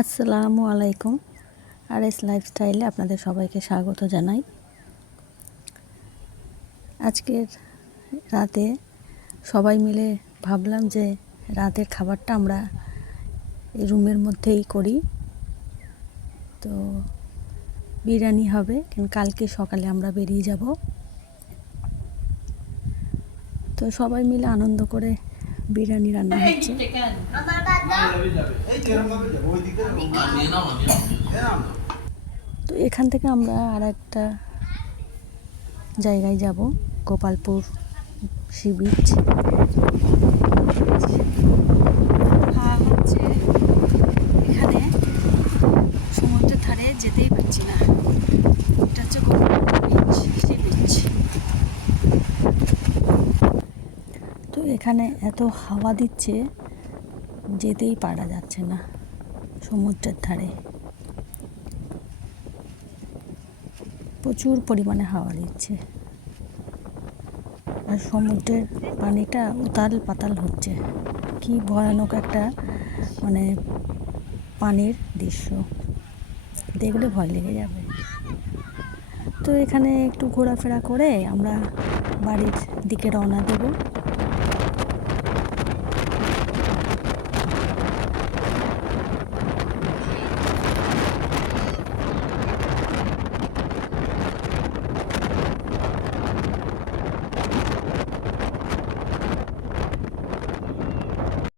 আসসালামু আলাইকুম। আর এস লাইফস্টাইলে আপনাদের সবাইকে স্বাগত জানাই। আজকের রাতে সবাই মিলে ভাবলাম যে রাতের খাবারটা আমরা এই রুমের মধ্যেই করি। তো বিরিয়ানি হবে, কিন্তু কালকে সকালে আমরা বেরিয়ে যাব। তো সবাই মিলে আনন্দ করে বিরিয়ানি রান্না হচ্ছে। তো এখান থেকে আমরা আর একটা জায়গায় যাব গোপালপুর সি বিচ। হচ্ছে এখানে সমুদ্রের ধারে যেতেই পারছি না। এটা হচ্ছে গোপালপুর বিচ সি বিচ তো এখানে এত হাওয়া দিচ্ছে, যেতেই পারা যাচ্ছে না সমুদ্রের ধারে। প্রচুর পরিমাণে হাওয়া দিচ্ছে। আর সমুদ্রের পানিটা উতাল পাতাল হচ্ছে। কি ভয়ানক একটা মানে পানির দৃশ্য। দেখলে ভয় লেগে যাবে। তো এখানে একটু ঘোরাফেরা করে আমরা বাড়ির দিকে রওনা দেব।